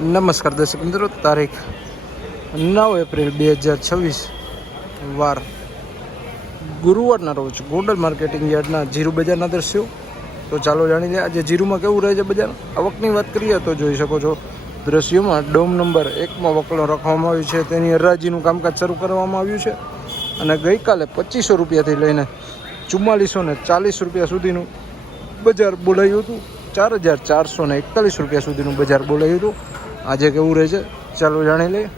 નમસ્કાર દર્શક મિત્રો, તારીખ 9 એપ્રિલ 2026 વાર ગુરુવારના રોજ ગોંડલ માર્કેટિંગ યાર્ડના જીરું બજારના દ્રશ્યો. તો ચાલો જાણી લઈએ આજે જીરુમાં કેવું રહે છે બજાર. આવકની વાત કરીએ તો જોઈ શકો છો દ્રશ્યોમાં ડોમ નંબર 1માં વકલો રાખવામાં આવ્યું છે. તેની હરાજીનું કામકાજ શરૂ કરવામાં આવ્યું છે અને ગઈકાલે 2500 રૂપિયાથી લઈને 4440 રૂપિયા સુધીનું બજાર બોલાયું હતું. 4441 રૂપિયા સુધીનું બજાર બોલાયું હતું. આજે કેવું રહે છે ચાલો જાણી લઈએ.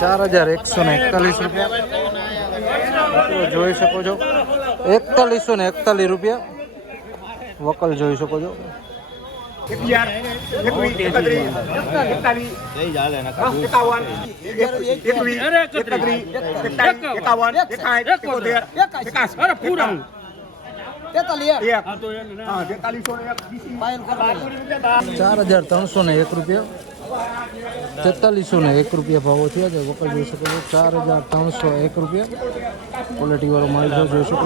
₹4141 જોઈ શકો છો. 4141 રૂપિયા વકલ જોઈ શકો છો. ₹4301 ભાવો થયા છે. વકલ જોઈ શકો છો. 4301 રૂપિયા ક્વોલિટી વાળો માલ જોઈ શકો.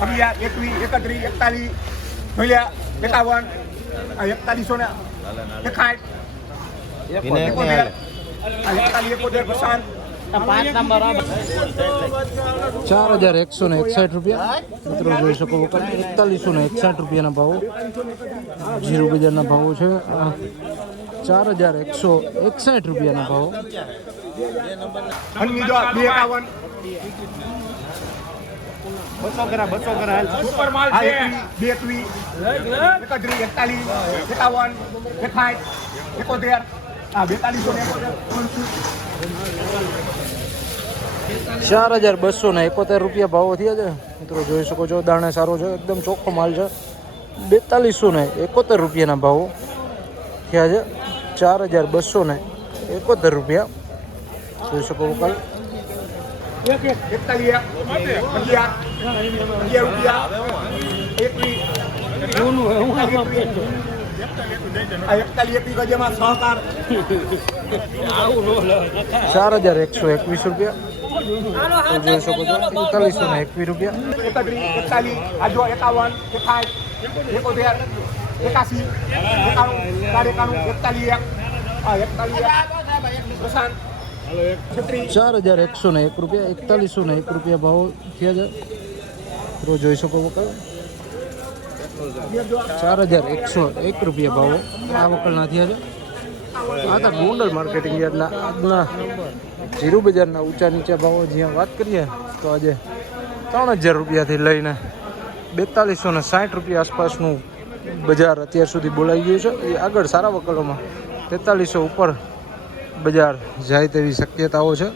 4161 રૂપિયા મિત્રો જોઈ શકો. વકલ 4161 રૂપિયાના ભાવો જીરું બજારના ભાવો છે. 4161 રૂપિયાના ભાવો. ₹4271 ભાવો થયા છે મિત્રો જોઈ શકો છો. દાણે સારો છે, એકદમ ચોખ્ખો માલ છે. 4271 રૂપિયાના ભાવો થયા છે. 4271 રૂપિયા જોઈ શકો. વકલ 4121 રૂપિયા જોઈ શકો છો. 4121 રૂપિયા. ₹4101 રૂપિયા. 4101 રૂપિયા ભાવો થયા છે તો જોઈ શકો. વકલ 4101 રૂપિયા ભાવો આ વકલના થયા છે. આ તો ગોંડલ માર્કેટિંગ યાર્ડના આજના જીરું બજારના ઊંચા નીચા ભાવો જ્યાં વાત કરીએ તો આજે 3000 રૂપિયાથી લઈને 4260 રૂપિયા આસપાસનું બજાર અત્યાર સુધી બોલાઈ ગયું છે. એ આગળ સારા વકલોમાં 4300 ઉપર બજાર જાય તેવી શક્યતાઓ છે.